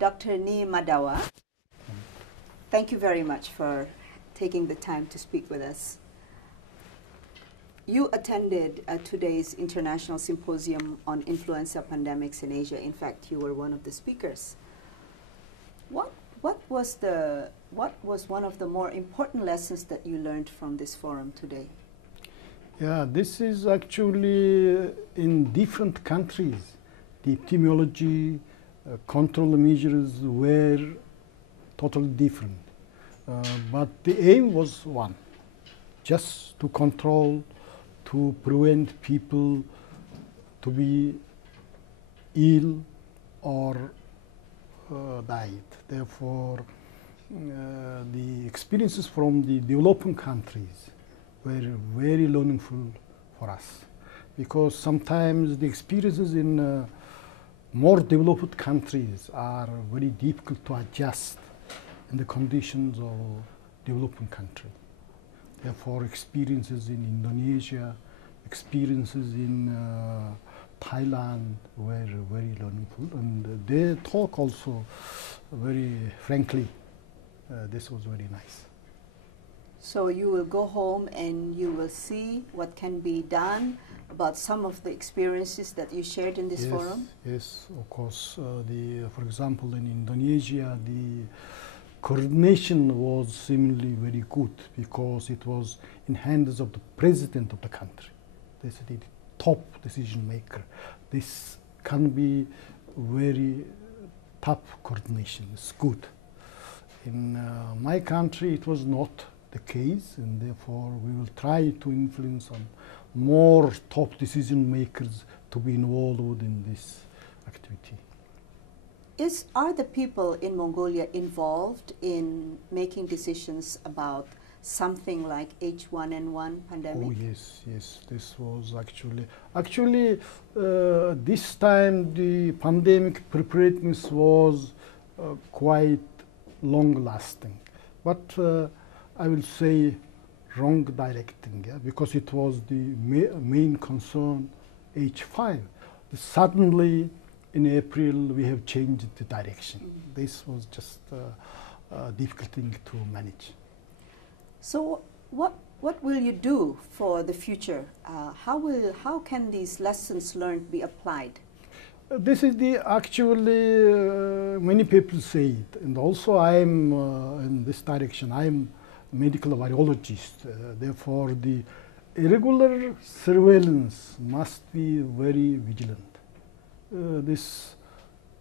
Dr. Nymadawa, thank you very much for taking the time to speak with us. You attended today's International Symposium on Influenza Pandemics in Asia. In fact, you were one of the speakers. What was one of the more important lessons that you learned from this forum today? Yeah, this is actually in different countries. The epidemiology, control measures were totally different. But the aim was one, just to control, to prevent people to be ill or died. Therefore, the experiences from the developing countries were very learningful for us, because sometimes the experiences in more developed countries are very difficult to adjust in the conditions of developing country. Therefore, experiences in Indonesia, experiences in Thailand were very learningful, and they talk also very frankly. This was very nice. So you will go home and you will see what can be done about some of the experiences that you shared in this forum? Yes, of course. For example, in Indonesia, the coordination was seemingly very good because it was in hands of the president of the country. This is the top decision maker. This can be very tough coordination. It's good. In my country, it was not the case, and therefore we will try to influence on more top decision makers to be involved in this activity. Are the people in Mongolia involved in making decisions about something like H1N1 pandemic? Oh yes, yes. This was actually this time the pandemic preparedness was quite long lasting, but I will say wrong directing, yeah, because it was the main concern H5. Suddenly in April we have changed the direction. This was just a difficult thing to manage. So what will you do for the future? How can these lessons learned be applied? This is actually many people say it, and also I'm in this direction. I'm medical virologist, therefore the irregular surveillance must be very vigilant.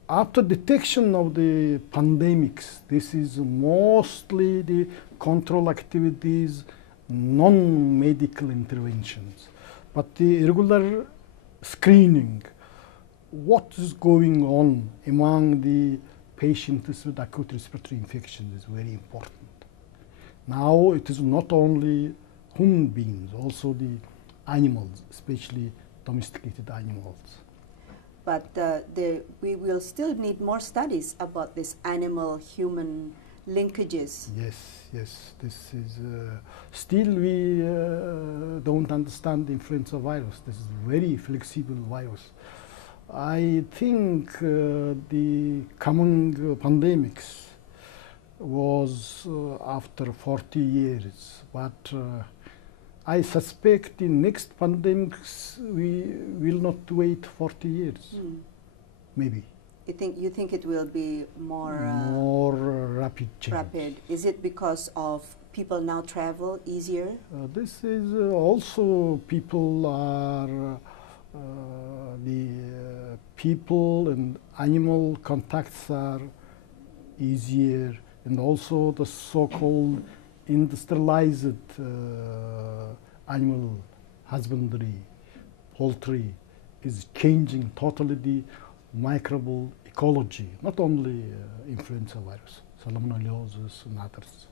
After detection of the pandemics, this is mostly the control activities, non-medical interventions. But the irregular screening, what is going on among the patients with acute respiratory infection is very important. Now it is not only human beings, also the animals, especially domesticated animals. But we will still need more studies about this animal-human linkages. Yes, yes. This is still we don't understand the influenza virus. This is a very flexible virus. I think the coming pandemics was after 40 years, but I suspect the next pandemics we will not wait 40 years, maybe. You think it will be more rapid change? Rapid. Is it because of people now travel easier? This is also people are the people and animal contacts are easier, and also the so-called industrialized animal husbandry, poultry, is changing totally the microbial ecology, not only influenza virus, salmonellosis and others.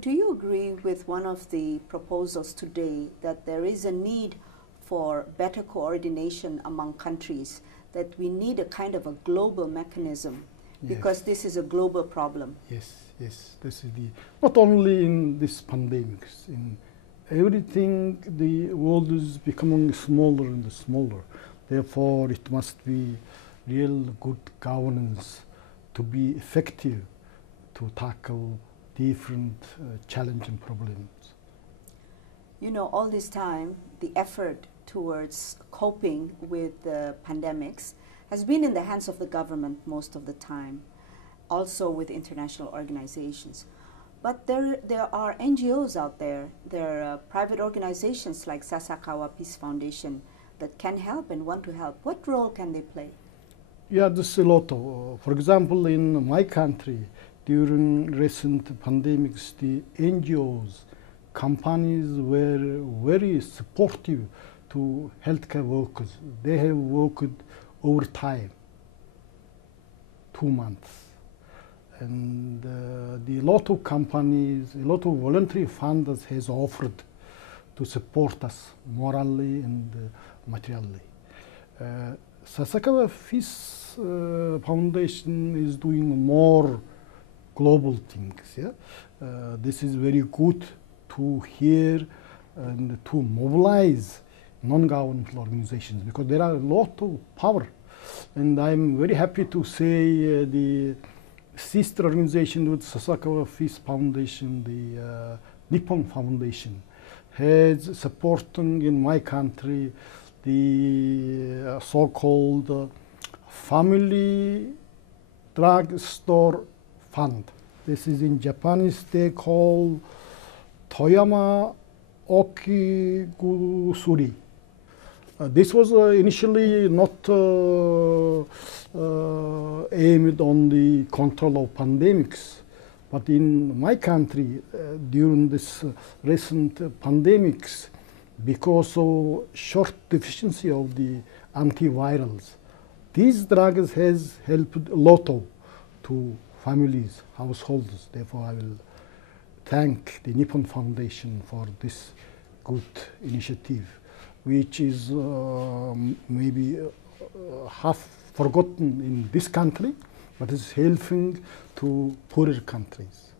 Do you agree with one of the proposals today that there is a need for better coordination among countries, that we need a kind of a global mechanism, because this is a global problem? Yes, yes. This is not only in this pandemics, in everything the world is becoming smaller and smaller. Therefore, it must be real good governance to be effective to tackle different challenging problems. You know, all this time, the effort towards coping with the pandemics has been in the hands of the government most of the time, also with international organizations. But there are NGOs out there, there are private organizations like Sasakawa Peace Foundation that can help and want to help. What role can they play? Yeah, there's a lot of, for example, in my country, during recent pandemics, the NGOs, companies were very supportive to healthcare workers. They have worked overtime, 2 months. And the lot of companies, a lot of voluntary funders has offered to support us morally and materially. Sasakawa Peace Foundation is doing more global things. Yeah? This is very good to hear and to mobilize non-governmental organizations, because there are a lot of power. And I'm very happy to say the sister organization with Sasakawa Peace Foundation, the Nippon Foundation, has supporting in my country the so-called Family Drug Store Fund. This is in Japanese, they call Toyama Okigusuri. This was initially not aimed on the control of pandemics, but in my country, during this recent pandemics, because of short deficiency of the antivirals, these drugs has helped a lot to families, households. Therefore, I will thank the Nippon Foundation for this good initiative, which is maybe half forgotten in this country, but is helping to poorer countries.